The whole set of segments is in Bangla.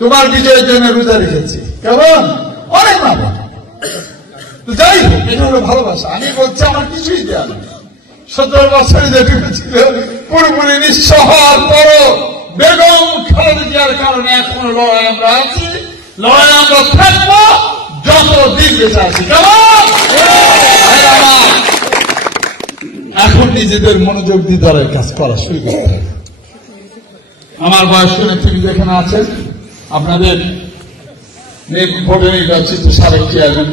তোমার বিজয়ের জন্য রোজা রেখেছি। কেমন? অনেক মানে তো যাই হোক, এটা হলো ভালোবাসা। আমি বলছি আমার কিছুই দেওয়া নেই। 17 বছরে যেটুকু ছিল পুরোপুরি নিঃস্ব হওয়ার পরও বেগম খালেদা জিয়ার কারণে এখনো লড়াই আমরা আছি, লড়াই আমরা থাকবো যত দিন বেঁচে আছি। কেমন? এখন নিজেদের মনোযোগ দিয়ে দলের কাজ করা শুরু করতে হবে। আমার বয়স্ক নেতৃবৃন্দ যেখানে আছেন, আপনাদের ভোটে নির্বাচিত সাবেক চেয়ারম্যান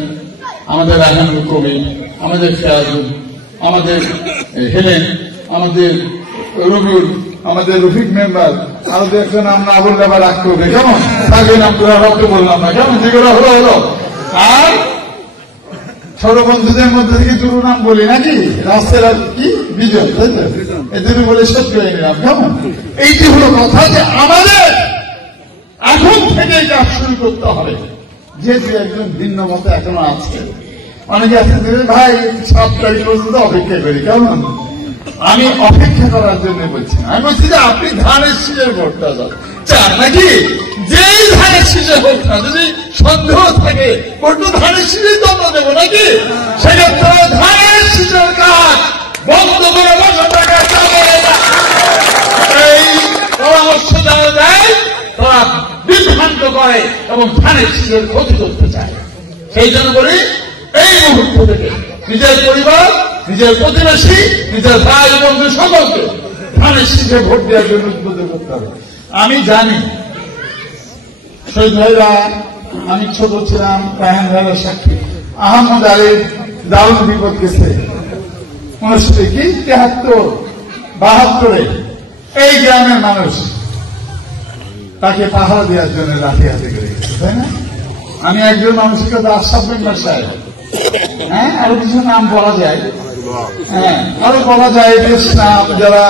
আমাদের রায়হানুল কবির, আমাদের ফেয়াজুল, আমাদের হেলেন, আমাদের রবিউল, আমাদের রফিক মেম্বার, আমাদের একটা নাম না বললে আবার রাগ করবে। কেমন? তাকে নাম রক্ত বললাম না। কেমন? যেগুলো হলো হলো। আর ছোট বন্ধুদের মধ্যে থেকে দুটো নাম বলি নাকি, রাস্তার কি বিজয়, তাই তো? এই দুটো বলে শেষ করে নিলাম। কেমন? এইটি হলো কথা যে আমাদের এখন থেকে কাজ শুরু করতে হবে। যেহেতু একজন ভিন্ন মতো এখনো আছে, অনেকে আছে ভাই 7 তারিখ পর্যন্ত অপেক্ষা করি। কেমন? আমি অপেক্ষা করার জন্য বলছি, আমি বলছি যে আপনি ধানের শীষের ভোটটা চান নাকি? যেই ধানের শীষে ভোট না, যদি সন্দেহ থাকে ভোটটা ধানের শীষেই তো আমরা দেবো নাকি? সেক্ষেত্রে ধানের শীষের কাজ বন্ধ করে বসে থাকা যাবে না। এই পরামর্শ যারা দেয় তারা বিভ্রান্ত করে এবং ধানের শীষের ক্ষতি করতে চায়। সেই জন্য বলি, এই মুহূর্ত থেকে নিজের পরিবার, নিজের প্রতিবেশী, নিজের ভাই বন্ধু সকলকে ধানের শীষে ভোট দেওয়ার জন্য উদ্বুদ্ধ করতে হবে। আমি জানি শহীদ ভাইরা, আমি ছোট ছিলাম, রায়হান ভাইয়ের সাক্ষী, আহমদ আলীর দারুণ বিপদ গেছে 59 কি 73, 72-এ এই গ্রামের মানুষ তাকে পাহারা দেওয়ার জন্য লাঠি হাতে করে গেছে, তাই না? আমি একজন মানুষের কাছে আশরাফ মেম্বার সাহেব, হ্যাঁ, আরো কিছু নাম বলা যায়, হ্যাঁ, আরো বলা যায়, বেশ নাম যারা